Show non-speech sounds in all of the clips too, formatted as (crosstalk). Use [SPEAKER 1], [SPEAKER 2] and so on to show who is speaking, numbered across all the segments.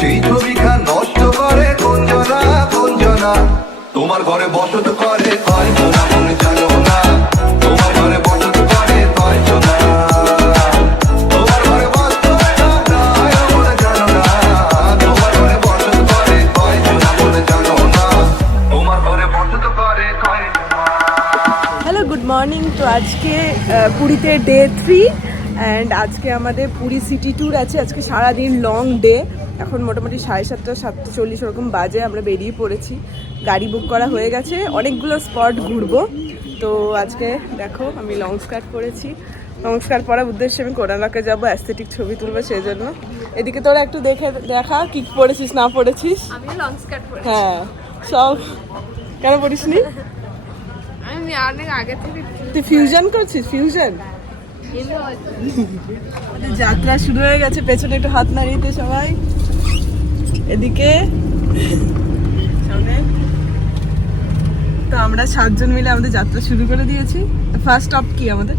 [SPEAKER 1] সেই ছবিখান নষ্ট করে কঞ্জনা কঞ্জনা তোমার ঘরে বসত করে কয়জনা মনে জানো না। তোমার ঘরে বসত করে কয়জনা তোমার ঘরে বসত না জানো না। তোমার ঘরে বসত করে কয়জনা জানো না। তোমার ঘরে বসত করে
[SPEAKER 2] হ্যালো গুড মর্নিং তো আজকে পুরীতে ডে থ্রি অ্যান্ড আজকে আমাদের পুরী সিটি ট্যুর আছে। আজকে সারাদিন লং ডে এখন মোটামুটি সাড়ে সাতটা সাতটা চল্লিশ ওরকম বাজে আমরা বেরিয়ে পড়েছি। গাড়ি বুক করা হয়ে গেছে। অনেকগুলো স্পট ঘুরবো। তো আজকে দেখো আমি লং স্কার্ট পরেছি। লং স্কার্ট পরার উদ্দেশ্যে আমি কোরানাকে যাব অ্যাস্থেটিক ছবি তুলবো সেই জন্য এদিকে তোরা একটু দেখে দেখা কি পড়েছিস না পড়েছিস
[SPEAKER 3] আমি লং স্কার্ট
[SPEAKER 2] হ্যাঁ সব। কেন পড়িসনি
[SPEAKER 3] আমি অনেক আগে থেকে
[SPEAKER 2] তুই ফিউশন করছিস ফিউশন (laughs) যাত্রা শুরু হয়ে গেছে পেছনে একটু হাত নাড়িয়ে সবাই। এদিকে সামনে। তো আমরা সাতজন মিলে আমাদের যাত্রা শুরু করে দিয়েছি। ফার্স্ট স্টপ কি আমাদের?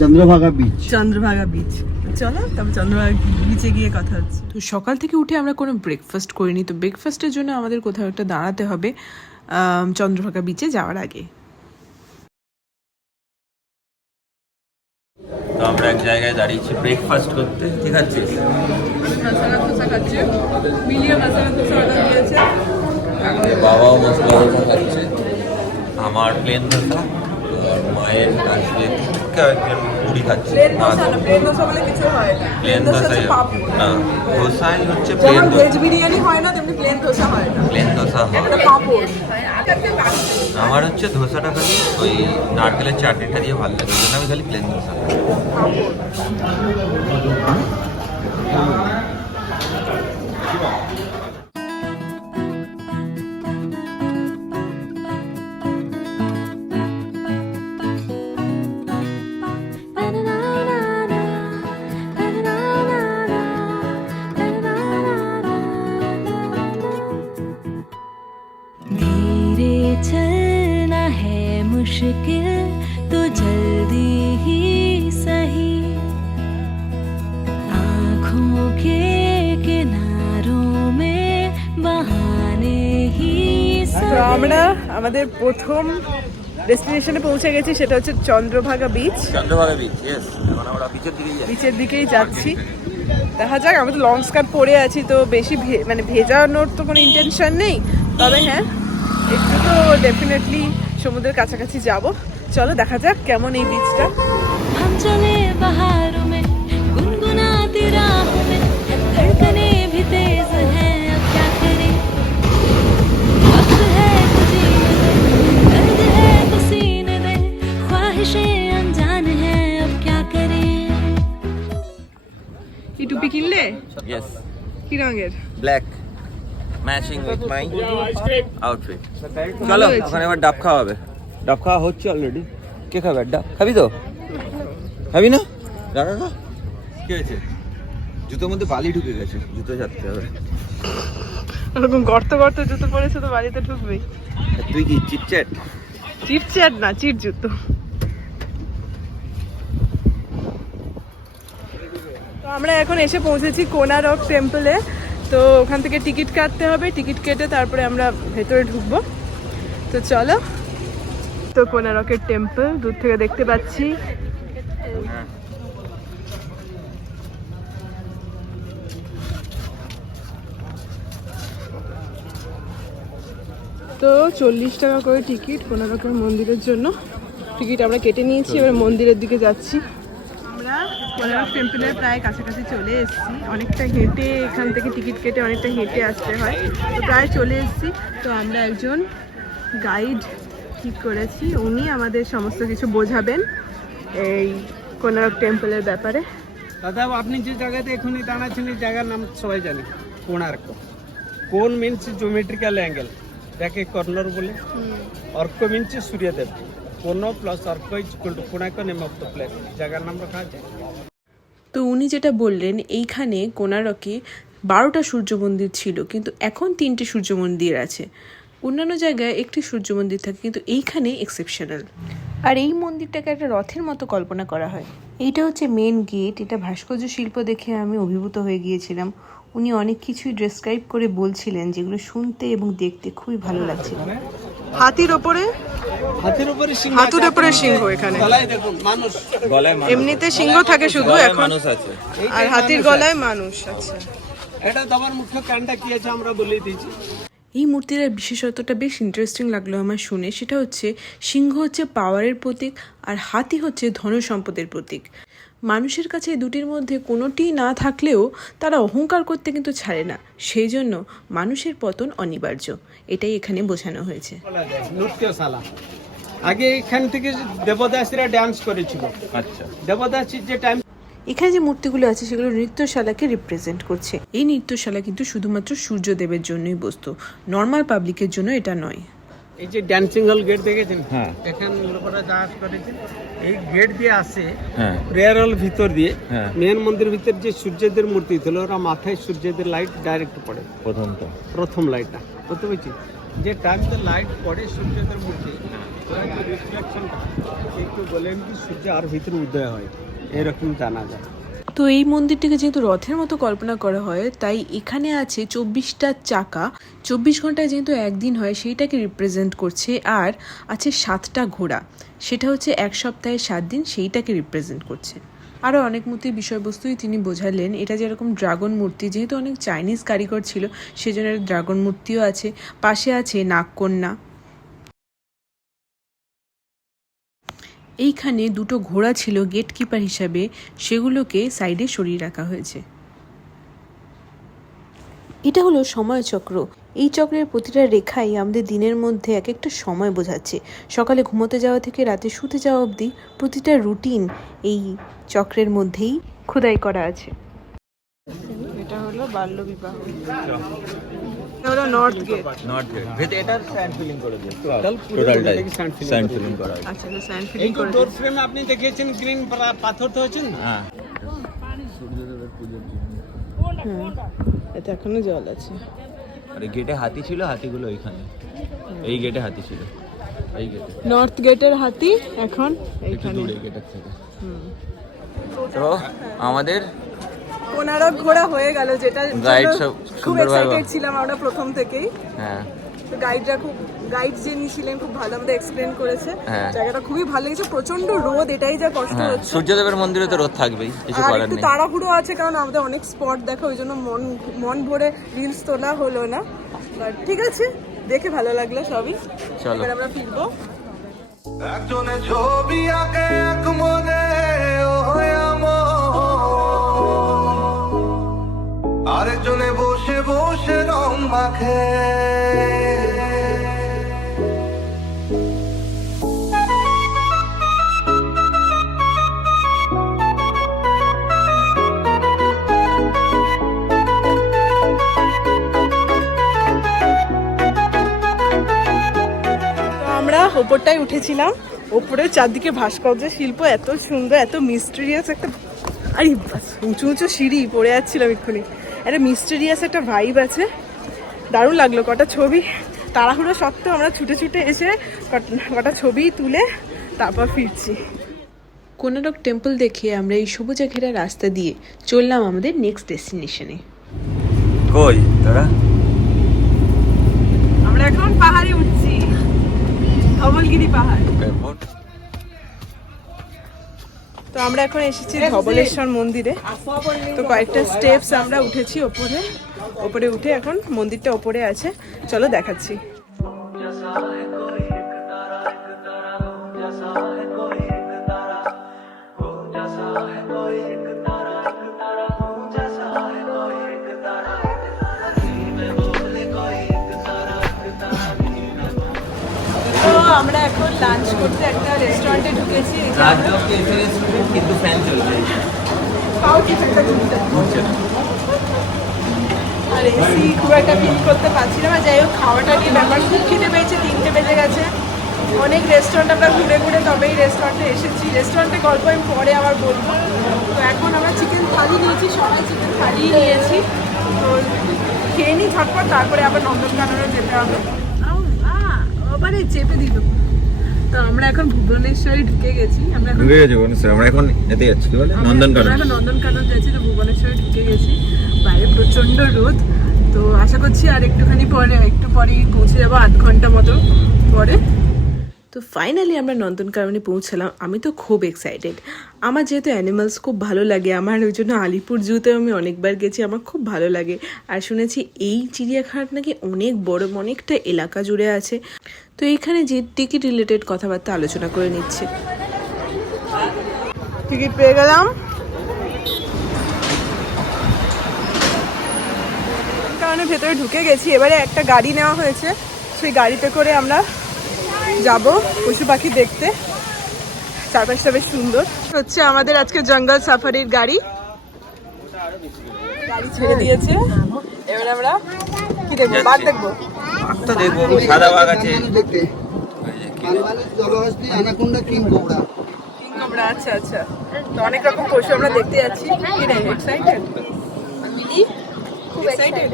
[SPEAKER 4] চন্দ্রভাগা বিচ
[SPEAKER 2] চন্দ্রভাগা বিচ চলো তারপর চন্দ্রভাগা বিচে গিয়ে কথা হচ্ছে।
[SPEAKER 5] তো সকাল থেকে উঠে আমরা কোনো ব্রেকফাস্ট করিনি। তো ব্রেকফাস্টের জন্য আমাদের কোথাও একটা দাঁড়াতে হবে চন্দ্রভাগা বিচে যাওয়ার আগে।
[SPEAKER 6] তো আমরা এক জায়গায় দাঁড়িয়েছি ব্রেকফাস্ট করতে। ঠিক আছে বাবাও মশলা খাচ্ছে। আমার প্লেন ধোসা আর মায়ের একজন পুরি খাচ্ছে
[SPEAKER 2] প্লেন ধোসা না প্লেন কিছু
[SPEAKER 6] প্লেন ধোসাই
[SPEAKER 2] হচ্ছে
[SPEAKER 6] প্লেন
[SPEAKER 2] ভেজ বিরিয়ানি হয় না তেমনি প্লেন ধোসা হয় না
[SPEAKER 6] প্লেন ধোসা হয় আমার হচ্ছে ধোসাটা খালি ওই নারকেলের চাটনিটা দিয়ে ভালো লাগে আমি খালি প্লেন ধোসা
[SPEAKER 2] আমরা আমাদের প্রথম ডেস্টিনেশনে পৌঁছে গেছি সেটা হচ্ছে Chandrabhaga beach
[SPEAKER 6] Chandrabhaga beach yes এখন আমরা বিচের দিকেই যাই
[SPEAKER 2] বিচের দিকেই যাচ্ছি। দেখা যাক আমি তো লং স্কার্ট পরে আছি তো বেশি মানে ভেজানোর তো কোনো ইন্টেনশন নেই। তবে হ্যাঁ একটু তো ডেফিনেটলি সমুদ্রের কাছাকাছি যাব। চলো দেখা যাক কেমন এই বিচটা রঙের?
[SPEAKER 6] Black matching with my outfit চলো ওখানে এবার ডাব খাওয়া হবে। ডাব খাওয়া হচ্ছে অলরেডি কে খাবে ডাব? খাবি তো? খাবি না? রাখা খা কি হয়েছে? জুতোর মধ্যে বালি ঢুকে গেছে। জুতো যাচ্ছে হবে।
[SPEAKER 2] ওরকম গর্ত গর্ত জুতো পরেছে তো বাড়িতে ঢুকবেই।
[SPEAKER 6] তুই কি চিটচ্যাট
[SPEAKER 2] চিট চ্যাট না চিট জুতো। তো আমরা এখন এসে পৌঁছেছি কোনারক টেম্পলে তো ওখান থেকে টিকিট কাটতে হবে। টিকিট কেটে তারপরে আমরা ভেতরে ঢুকবো। তো চলো। তো কোনারকের টেম্পল দূর থেকে দেখতে পাচ্ছি। তো চল্লিশ টাকা করে টিকিট কোনারকের মন্দিরের জন্য। টিকিট আমরা কেটে নিয়েছি, এবার মন্দিরের দিকে যাচ্ছি। কোনারক টেম্পলের প্রায় কাছাকাছি চলে এসেছি। অনেকটা হেঁটে এখান থেকে টিকিট কেটে অনেকটা হেঁটে আসতে হয়। তো প্রায় চলে এসেছি। তো আমরা একজন গাইড ঠিক করেছি উনি আমাদের সমস্ত কিছু বোঝাবেন এই কোনারক টেম্পলের ব্যাপারে।
[SPEAKER 7] দাদা আপনি যে জায়গাতে এখনই দাঁড়াচ্ছেন এই জায়গার নাম সবাই জানে কোণার্ক। কোন মিনস জিওমেট্রিক্যাল অ্যাঙ্গেল যাকে কর্নার বলে। অর্ক মিনস সূর্যদেব। কোন plus Arka is equal to Konark name of the place জায়গার নাম রাখা আছে
[SPEAKER 5] তো উনি যেটা বললেন এইখানে কোনারকে বারোটা সূর্য মন্দির ছিল কিন্তু এখন তিনটে সূর্য মন্দির আছে। অন্যান্য জায়গায় একটি সূর্য মন্দির থাকে কিন্তু এইখানে এক্সেপশনাল আর এই মন্দিরটাকে একটা রথের মতো কল্পনা করা হয়। এইটা হচ্ছে মেন গেট এটা ভাস্কর্য শিল্প দেখে আমি অভিভূত হয়ে গিয়েছিলাম। উনি অনেক কিছুই ডেসক্রাইব করে বলছিলেন যেগুলো শুনতে এবং দেখতে খুবই ভালো লাগছিল।
[SPEAKER 2] হাতির ওপরে?
[SPEAKER 7] হাতির উপরে সিংহ
[SPEAKER 2] হাতুর ওপরে সিংহ এখানে।
[SPEAKER 7] গলায় দেখুন মানুষ।
[SPEAKER 6] গলায়
[SPEAKER 2] এমনিতে সিংহ থাকে শুধু এখন।
[SPEAKER 6] মানুষ আছে।
[SPEAKER 2] আর হাতির গলায় মানুষ আচ্ছা
[SPEAKER 7] এটা তোমার মুখ্য কাণ্ডটা কি আছে আমরা বলে দিয়েছি।
[SPEAKER 5] এই মূর্তিটার বিশেষত্বটা বেশ ইন্টারেস্টিং লাগল আমার শুনে। সেটা হচ্ছে সিংহ হচ্ছে পাওয়ারের প্রতীক আর হাতি হচ্ছে ধন সম্পদের প্রতীক। মানুষের কাছে দুটির মধ্যে কোনোটি না থাকলেও তারা অহংকার করতে কিন্তু ছাড়ে না। সেই জন্য মানুষের পতন অনিবার্য। এটাই এখানে বোঝানো হয়েছে।
[SPEAKER 7] আগে এখান থেকে দেবদাসীরা ডান্স করেছিল।
[SPEAKER 6] আচ্ছা।
[SPEAKER 7] দেবদাসীর যে টাইম
[SPEAKER 5] এখানে যে মূর্তিগুলো আছে সেগুলো নৃত্যশালাকে রিপ্রেজেন্ট করছে। এই নৃত্যশালা কিন্তু শুধুমাত্র সূর্যদেবের জন্যই বস্তু। নর্মাল পাবলিকের জন্য এটা নয়।
[SPEAKER 7] এই যে ড্যান্সিং হল গেট দেখেছেন?
[SPEAKER 6] হ্যাঁ।
[SPEAKER 7] এখানে লোকেরা চাষ করেছেন এই গেট দিয়ে আসে
[SPEAKER 6] হ্যাঁ।
[SPEAKER 7] প্রেয়ার হল ভিতর দিয়ে।
[SPEAKER 6] হ্যাঁ।
[SPEAKER 7] মেন মন্দির ভিতর যে সূর্যদের মূর্তি ছিল ওরা মাথায় সূর্যদের লাইট ডাইরেক্ট পড়ে।
[SPEAKER 6] প্রথমটা
[SPEAKER 7] প্রথম লাইটটা বুঝতে পেরেছি? যে টাইমতে লাইট পড়ে সূর্যদের মূর্তি রিফ্লেকশনটা একটু বলেন কি সূর্য আর ভিতরে উদয় হয়। এরকম জানা যায়।
[SPEAKER 5] তো এই মন্দিরটিকে যেহেতু রথের মতো কল্পনা করা হয়, তাই এখানে আছে চব্বিশটা চাকা। চব্বিশ ঘন্টায় যেহেতু একদিন হয়, সেইটাকে রিপ্রেজেন্ট করছে আর আছে সাতটা ঘোড়া। সেটা হচ্ছে এক সপ্তাহে সাত দিন, সেইটাকে রিপ্রেজেন্ট করছে। আরও অনেক মূর্তির বিষয়বস্তুই তিনি বোঝালেন। এটা যেরকম ড্রাগন মূর্তি, যেহেতু অনেক চাইনিজ কারিগর ছিল, সেজন্য ড্রাগন মূর্তিও আছে। পাশে আছে নাগকন্যা। এইখানে দুটো ঘোড়া ছিল গেটকিপার হিসাবে, সেগুলোকে সাইডে সরিয়ে রাখা হয়েছে। এটা হলো সময় চক্র। এই চক্রের প্রতিটা রেখাই আমাদের দিনের মধ্যে এক একটা সময় বোঝাচ্ছে। সকালে ঘুমোতে যাওয়া থেকে রাতে শুতে যাওয়া অবধি প্রতিটা রুটিন এই চক্রের মধ্যেই খোদাই করা আছে।
[SPEAKER 2] এটা হলো বাল্য বিবাহ। হলো নর্থ গেট
[SPEAKER 6] নট গেট ভেতরে এটা স্যান্ড ফিলিং করে দিয়েছে
[SPEAKER 7] Total পুরো
[SPEAKER 6] টোটালটাই
[SPEAKER 7] জায়গাটাকে sand filling
[SPEAKER 6] স্যান্ড ফিলিং করা আছে
[SPEAKER 2] আচ্ছা স্যান্ড ফিলিং
[SPEAKER 7] তো
[SPEAKER 2] করে
[SPEAKER 7] ডোর ফ্রেমে আপনি দেখেছেন গ্রিন পাথর তো হয়েছে না
[SPEAKER 6] হ্যাঁ
[SPEAKER 2] এখনও জল আছে।
[SPEAKER 6] আর গেটে হাতি ছিল হাতিগুলো ওইখানে। এই গেটে হাতি ছিল। এই গেটে
[SPEAKER 2] নর্থ গেটের হাতি এখন এইখানে।
[SPEAKER 6] দূরে গেটের থেকে। তো আমাদের
[SPEAKER 2] কোনারক ঘোরা হয়ে গেল যেটা জন্য
[SPEAKER 6] সব
[SPEAKER 2] খুব এক্সাইটেড ছিলাম আমরা প্রথম থেকেই।
[SPEAKER 6] হ্যাঁ।
[SPEAKER 2] তো গাইডরা খুব গাইড যিনি ছিলেন খুব ভালো আমাদের এক্সপ্লেন করেছে।
[SPEAKER 6] হ্যাঁ।
[SPEAKER 2] জায়গাটা খুবই ভালো লেগেছে প্রচণ্ড রোদ এটাই যা কষ্ট
[SPEAKER 6] হ্যাঁ
[SPEAKER 2] হচ্ছে।
[SPEAKER 6] সূর্যদেবের মন্দিরে তো রোদ থাকবেই কিছু করার
[SPEAKER 2] একটু
[SPEAKER 6] নেই।
[SPEAKER 2] তাড়াহুড়ো আছে কারণ আমাদের অনেক স্পট দেখা ওই জন্য মন মন ভরে রিলস তোলা হলো না। বাট ঠিক আছে দেখে ভালো লাগল সবই।
[SPEAKER 6] চলো।
[SPEAKER 2] আমরা ফিরবো।
[SPEAKER 1] একজনে ছবি আঁকে এক মনে আরেকজনে বসে বসে রং মাখে।
[SPEAKER 2] ওপরটায় উঠেছিলাম। ওপরে চারদিকে ভাস্কর্য শিল্প এত সুন্দর, এত মিস্টেরিয়াস একটা আরে উঁচু উঁচু সিঁড়ি পড়ে যাচ্ছিলাম এক্ষুনি। একটা মিস্টেরিয়াস একটা ভাইব আছে। দারুণ লাগল কটা ছবি। তাড়াহুড়ো সত্ত্বেও আমরা ছুটে ছুটে এসে কটা ছবি তুলে তারপর ফিরছি।
[SPEAKER 5] কোনারক টেম্পল দেখে আমরা এই সবুজা ঘেরা রাস্তা দিয়ে চললাম আমাদের নেক্সট ডেস্টিনেশনে
[SPEAKER 6] কই তোরা?
[SPEAKER 2] আমরা এখন পাহাড়ে উঠছি। ধবলগিরি পাহাড়। তো আমরা এখন এসেছি ধবলেশ্বর মন্দিরে। তো কয়েকটা স্টেপস আমরা উঠেছি ওপরে। ওপরে উঠে এখন মন্দিরটা ওপরে আছে। চলো দেখাচ্ছি। আমরা এখন লাঞ্চ করতে একটা রেস্টুরেন্টে ঢুকেছি। এই যে
[SPEAKER 6] কিন্তু ফ্যান চলছে
[SPEAKER 2] আর এসি খুব একটা ফিল করতে পারছি না যাই হোক খাওয়াটা নিয়ে ব্যাপার। খুব খিদে পেয়েছে তিনটে বেজে গেছে। অনেক রেস্টুরেন্ট আমরা ঘুরে ঘুরে তবেই রেস্টুরেন্টে এসেছি। রেস্টুরেন্টে গল্প আমি পরে আবার বলব। তো এখন আমরা চিকেন থালি নিয়েছি সবাই চিকেন থালি নিয়েছি। তো খেয়ে নিই ঝটপট তারপরে আবার নন্দনকাননও যেতে হবে। আবার চেপে দিল। তো আমরা এখন ভুবনেশ্বরে ঢুকে গেছি। আমরা এখন
[SPEAKER 6] ঢুকে গেছে ভুবনেশ্বর আমরা এখন এতে যাচ্ছি কি বলে? নন্দনকানন।
[SPEAKER 2] আমরা এখন নন্দনকানন যাচ্ছি তো ভুবনেশ্বরে ঢুকে গেছি। বাইরে প্রচণ্ড রোদ তো আশা করছি আর একটুখানি পরে একটু পরেই পৌঁছে যাব আধ ঘণ্টা মতো পরে।
[SPEAKER 5] তো ফাইনালি আমরা নন্দনকাননে পৌঁছালাম। আমি তো খুব এক্সাইটেড আমার যেহেতু অ্যানিমালস খুব ভালো লাগে, আমার ওই জন্য আলিপুর জুতে আমি অনেকবার গেছি, আমার খুব ভালো লাগে। আর শুনেছি এই চিড়িয়াখানাটা নাকি অনেক বড়, অনেকটা এলাকা জুড়ে আছে। তো এইখানে যে টিকিট রিলেটেড কথাবার্তা আলোচনা করে নিচ্ছে।
[SPEAKER 2] টিকিট পেয়ে গেলাম। কারণে ভেতরে ঢুকে গেছি। এবারে একটা গাড়ি নেওয়া হয়েছে। সেই গাড়িতে করে আমরা যাব পশু পাখি দেখতে। চারপাশটা বেশ সুন্দর। হচ্ছে আমাদের আজকে জঙ্গল সাফারির গাড়ি। গাড়ি ছেড়ে দিয়েছে। এবার আমরা কি দেখব? বাঘ দেখব?
[SPEAKER 6] তো দেখব সাদা বাঘ আছে।
[SPEAKER 4] দেখতে মালবালিশ কিং কোবরা
[SPEAKER 2] কিংকবরা আচ্ছা আচ্ছা। তো অনেক রকম পশু আমরা দেখতে যাচ্ছি। কি রে এক্সাইটেড খুব এক্সাইটেড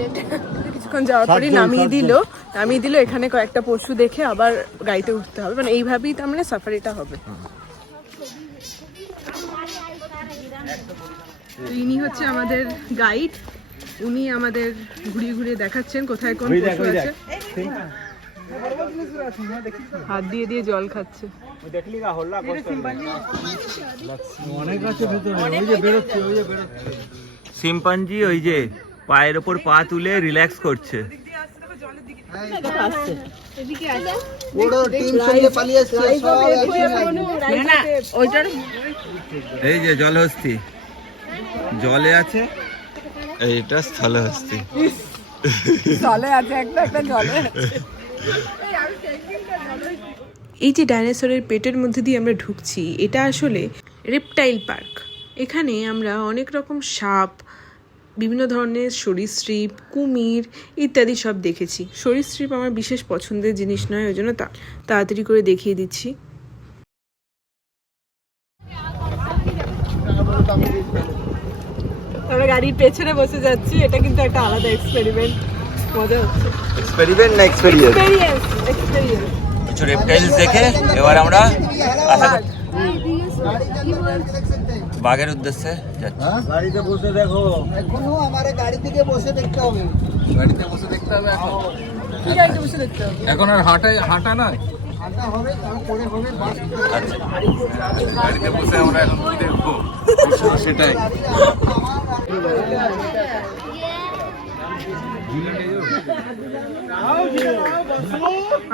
[SPEAKER 2] কিছুক্ষণ যাওয়ার পরেই নামিয়ে দিল। নামিয়ে দিল এখানে কয়েকটা পশু দেখে আবার গাড়িতে উঠতে হবে। মানে এইভাবেই তার মানে সাফারিটা হবে। তো ইনি হচ্ছে আমাদের গাইড উনি আমাদের ঘুরিয়ে ঘুরিয়ে দেখাচ্ছেন কোথায় কোন পশু আছে। হাত দিয়ে দিয়ে জল খাচ্ছে।
[SPEAKER 6] সিম্পাঞ্জি ওই যে পায়ের ওপর পা তুলে রিল্যাক্স করছে। এই যে জলহস্তি। জলে আছে? এইটা স্থলহস্তি
[SPEAKER 2] জলে আছে একটা একটা জলে
[SPEAKER 5] এই যে ডাইনোসরের পেটের মধ্যে দিয়ে আমরা ঢুকছি এটা আসলে রেপটাইল পার্ক। এখানে আমরা অনেক রকম সাপ বিভিন্ন ধরনের সরীসৃপ কুমির ইত্যাদি সব দেখেছি। সরীসৃপ আমার বিশেষ পছন্দের জিনিস নয় ওই জন্য তা- তাড়াতাড়ি করে দেখিয়ে দিচ্ছি।
[SPEAKER 2] আমরা গাড়ির পেছনে বসে যাচ্ছি এটা কিন্তু একটা আলাদা এক্সপেরিমেন্ট মজা হচ্ছে।
[SPEAKER 6] এক্সপেরিমেন্ট না এক্সপেরিয়েন্স
[SPEAKER 2] এক্সপেরিয়েন্স এক্সপেরিয়েন্স
[SPEAKER 6] কিছু রেপটাইলস দেখে এবার আমরা আশা বাঘের উদ্দেশ্যে
[SPEAKER 4] গাড়িতে বসে দেখো। এখনও আমার গাড়ি থেকে বসে দেখতে হবে।
[SPEAKER 2] গাড়িতে বসে দেখতে হবে
[SPEAKER 8] এখন? আর হাঁটা হাঁটা নয়?
[SPEAKER 4] হাঁটা হবে তারপরে হবে বাস।
[SPEAKER 6] আচ্ছা।
[SPEAKER 8] গাড়িতে বসে আমরা এখন দেখব সেটাই।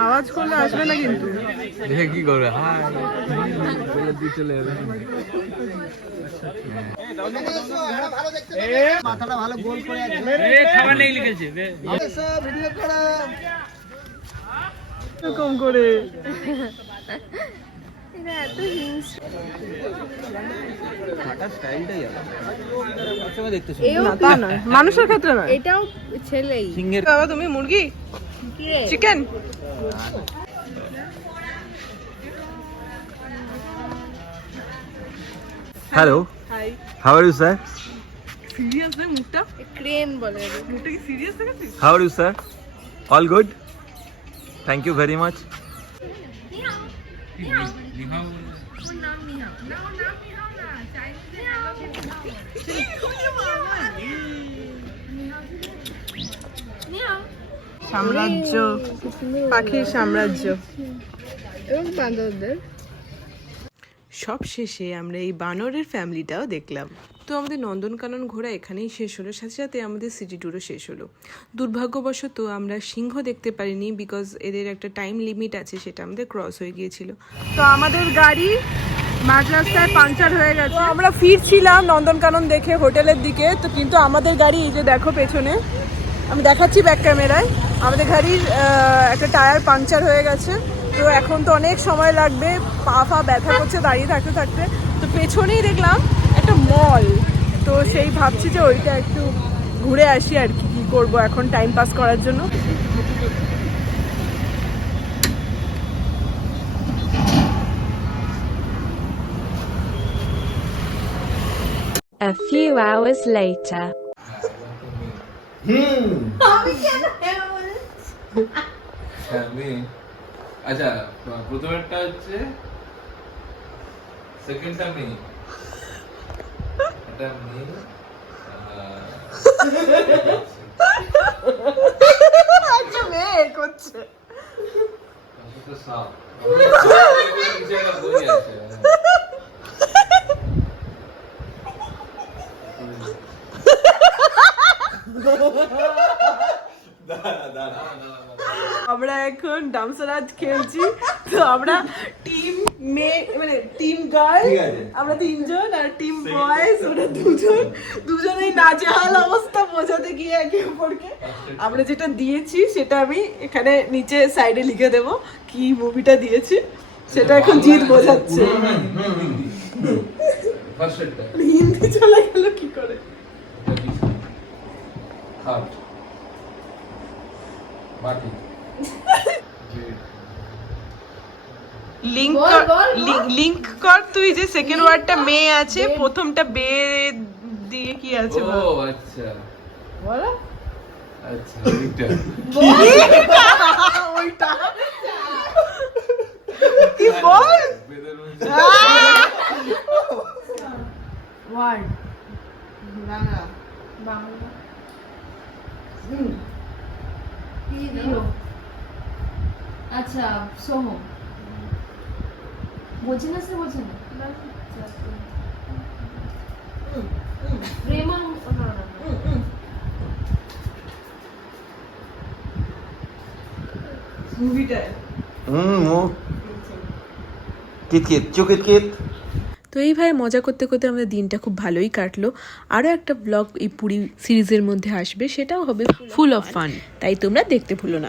[SPEAKER 2] আওয়াজ করলে আসবে না কিন্তু।
[SPEAKER 8] দেখে কি করবে? হাই। চলে যাবে
[SPEAKER 4] মাথাটা ভালো গোল করে আছে এসো, ভিডিও করো
[SPEAKER 2] এরকম করে। না মানুষের ক্ষেত্রে নয়।
[SPEAKER 3] এটাও ছেলেই।
[SPEAKER 6] সিংহের
[SPEAKER 2] বাবা তুমি মুরগি? Chicken
[SPEAKER 6] hello
[SPEAKER 2] hi
[SPEAKER 6] how are you sir
[SPEAKER 2] serious না মুখটা?
[SPEAKER 3] ক্রেন বলে
[SPEAKER 2] মুখটা কি serious দেখাচ্ছিস
[SPEAKER 6] how are you sir all good thank you very much
[SPEAKER 2] সাম্রাজ্য পাখির সাম্রাজ্য।
[SPEAKER 3] এবং বান্দরদের।
[SPEAKER 5] সব শেষে আমরা এই বানরের ফ্যামিলিটাও দেখলাম। তো আমাদের নন্দনকানন ঘোরা এখানেই শেষ হলো, সাথে সাথে আমাদের সিটি ট্যুরও শেষ হলো। দুর্ভাগ্যবশত আমরা সিংহ দেখতে পারিনি বিকজ এদের একটা টাইম লিমিট আছে, সেটা আমাদের ক্রস হয়ে গিয়েছিল।
[SPEAKER 2] তো আমাদের গাড়ি মাঝ রাস্তায় পাংচার হয়ে গেছে। আমরা ফিরছিলাম নন্দনকানন দেখে হোটেলের দিকে, তো কিন্তু আমাদের গাড়ি এই যে দেখো পেছনে, আমি দেখাচ্ছি ব্যাক ক্যামেরায় আমাদের গাড়ির একটা টায়ার পাংচার হয়ে গেছে। তো এখন তো অনেক সময় লাগবে পা ফা ব্যথা করছে, দাঁড়িয়ে থাকতে থাকতে। তো পেছনেই দেখলাম মল তো সেই ভাবছি যে ওইটা একটু ঘুরে আসি আর কি কী করব এখন টাইম পাস করার জন্য।
[SPEAKER 9] A few hours later.
[SPEAKER 8] আচ্ছা প্রথমেরটা হচ্ছে সেকেন্ডটা মেয়ে
[SPEAKER 2] আমরা এখন ডামসারাজ খেলছি। তো আমরা টিম মেয়ে মানে টিম গার্ল আমরা তিনজন আর টিম বয়েজ ওরা দুজন। দুজনেই নাজেহাল অবস্থা বোঝাতে গিয়ে একে অপরকে। আমরা যেটা দিয়েছি সেটা আমি এখানে নিচে সাইডে লিখে দেব কি মুভিটা দিয়েছি সেটা এখন জিৎ বোঝাচ্ছে। হিন্দি চলে গেল কি করে?
[SPEAKER 8] মাটি (laughs)
[SPEAKER 3] বল,
[SPEAKER 2] লিংক কর তুই যে সেকেন্ড ওয়ার্ডটা মেয়ে আছে প্রথমটা বে দিয়ে কি আছে
[SPEAKER 8] ও আচ্ছা।
[SPEAKER 3] বলো।
[SPEAKER 8] আচ্ছা ওইটা। (laughs)
[SPEAKER 2] ওইটা। কি বল?
[SPEAKER 3] ওয়ার্ড বাংলা। বাংলা। হিরো আচ্ছা সোহ বোঝে না সে বোঝে না। প্রেমা না না
[SPEAKER 2] মুভিটা
[SPEAKER 6] হুম কিত কিত চুকিত কিত।
[SPEAKER 5] তো এইভাবে মজা করতে করতে আমাদের দিনটা খুব ভালোই কাটলো। আরও একটা ব্লগ এই পুরী সিরিজের মধ্যে আসবে সেটাও হবে ফুল অফ ফান তাই তোমরা দেখতে ভুলো না।